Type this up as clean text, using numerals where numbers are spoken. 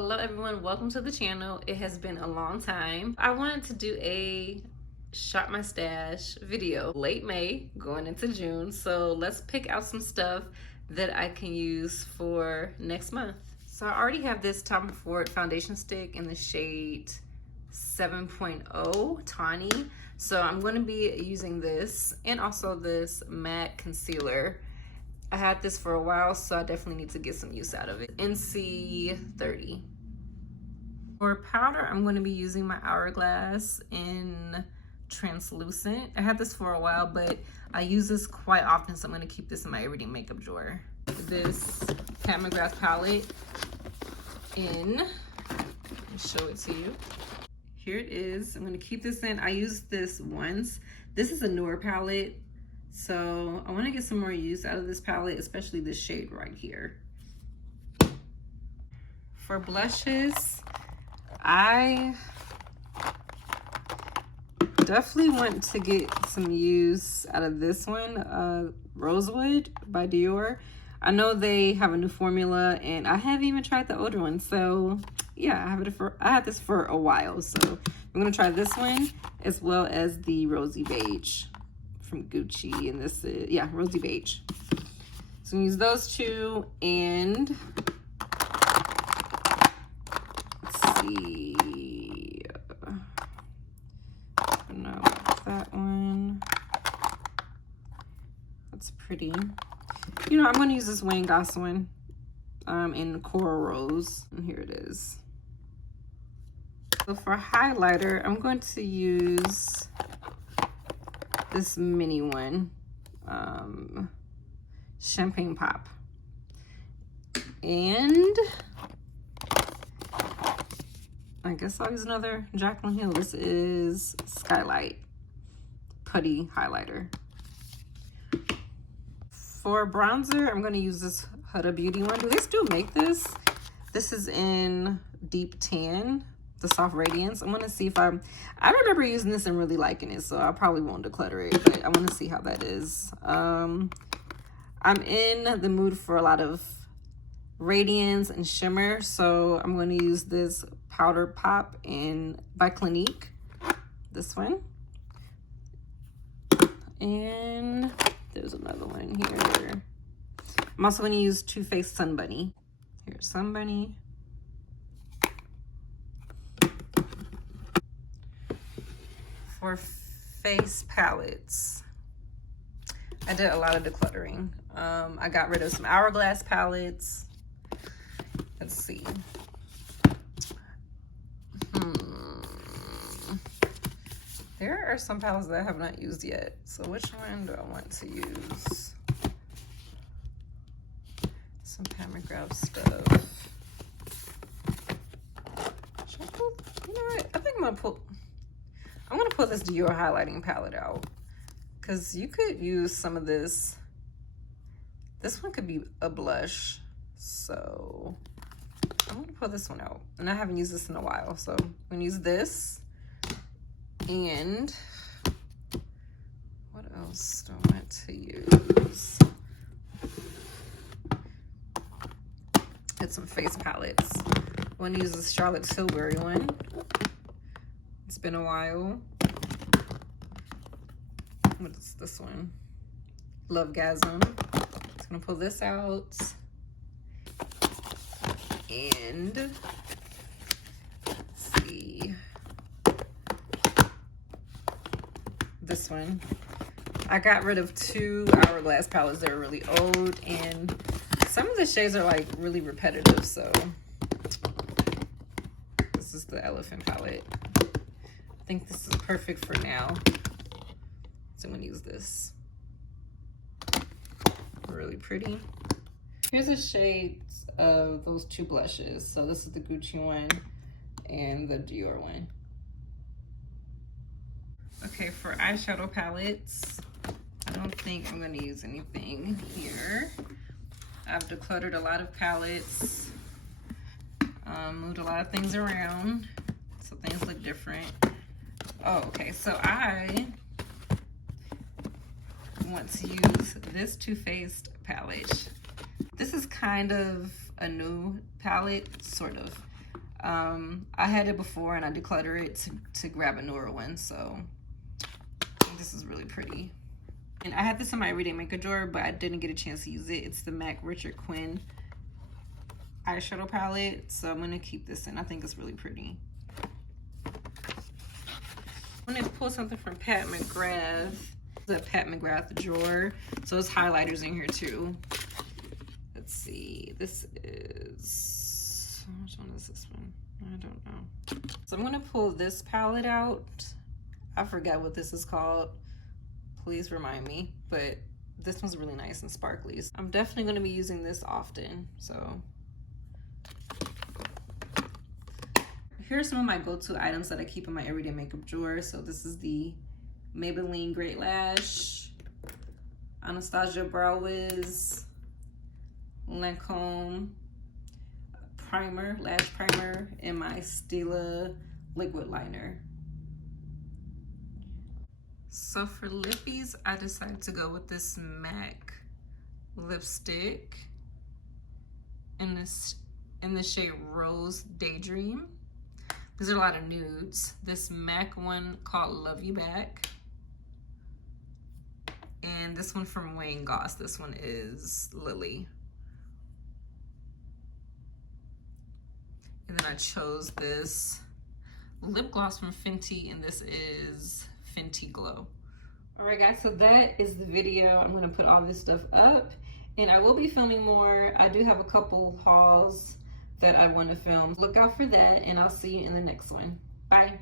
Hello everyone, welcome to the channel. It has been a long time. I wanted to do a shop my stash video late May going into June, so let's pick out some stuff that I can use for next month. So I already have this Tom Ford foundation stick in the shade 7.0 Tawny, so I'm going to be using this and also this matte concealer. I had this for a while, so I definitely need to get some use out of it. NC30. For powder, I'm going to be using my Hourglass in translucent. I had this for a while, but I use this quite often, so I'm going to keep this in my everyday makeup drawer. This Pat McGrath palette in, let me show it to you. Here it is. I'm going to keep this in. I used this once. This is a newer palette, so I want to get some more use out of this palette, especially this shade right here. For blushes, I definitely want to get some use out of this one, Rosewood by Dior. I know they have a new formula, and I haven't even tried the older one, so yeah, I had this for a while, so I'm gonna try this one as well as the Rosy Beige from Gucci, and this is, yeah, Rosy Beige. So I'm gonna use those two, and let's see, no, that one, that's pretty. You know, I'm gonna use this Wayne Goss one in Coral Rose, and here it is. So for highlighter, I'm going to use this mini one, Champagne Pop. And I guess I'll use another Jaclyn Hill. This is Skylight Putty Highlighter. For bronzer, I'm going to use this Huda Beauty one. Do they still make this? This is in Deep Tan, the Soft Radiance. I'm going to see if I remember using this and really liking it, so I probably won't declutter it, but I want to see how that is. I'm in the mood for a lot of radiance and shimmer, so I'm going to use this Powder Pop by Clinique, this one. And there's another one here. I'm also going to use Too Faced Sun Bunny. Here's Sun Bunny. For face palettes, I did a lot of decluttering. I got rid of some Hourglass palettes. Let's see. There are some palettes that I have not used yet. So which one do I want to use? Some Pat McGrath stuff. Should I pull? You know what? I think I'm gonna pull this Dior highlighting palette out, because you could use some of this. This one could be a blush, so I'm gonna pull this one out. And I haven't used this in a while, so I'm gonna use this. And what else do I want to use? Get some face palettes. I want to use the Charlotte Tilbury one. It's been a while. What is this one? Lovegasm. Just gonna pull this out. And let's see. This one. I got rid of two Hourglass palettes that are really old, and some of the shades are like really repetitive, so this is the Elephant palette. I think this is perfect for now, so I'm gonna use this. Really pretty. Here's the shades of those two blushes. So this is the Gucci one and the Dior one. Okay, for eyeshadow palettes, I don't think I'm gonna use anything here. I've decluttered a lot of palettes, moved a lot of things around, so things look different. Oh, okay, so I want to use this Too Faced palette. This is kind of a new palette, sort of. I had it before and I decluttered it to grab a newer one, so this is really pretty. And I had this in my everyday makeup drawer, but I didn't get a chance to use it. It's the MAC Richard Quinn eyeshadow palette, so I'm gonna keep this in. I think it's really pretty. I'm gonna pull something from Pat McGrath. The Pat McGrath drawer, so it's highlighters in here too. Let's see, this is, which one is this one? I don't know. So I'm gonna pull this palette out. I forgot what this is called. Please remind me, but this one's really nice and sparkly. I'm definitely gonna be using this often, so. Here's some of my go-to items that I keep in my everyday makeup drawer. So this is the Maybelline Great Lash, Anastasia Brow Wiz, Lancome primer, lash primer, and my Stila liquid liner. So for lippies, I decided to go with this MAC lipstick in the shade Rose Daydream. These are a lot of nudes. This MAC one called Love You Back. And this one from Wayne Goss. This one is Lily. And then I chose this lip gloss from Fenty, and this is Fenty Glow. All right, guys, so that is the video. I'm gonna put all this stuff up, and I will be filming more. I do have a couple hauls that I want to film. Look out for that, and I'll see you in the next one. Bye.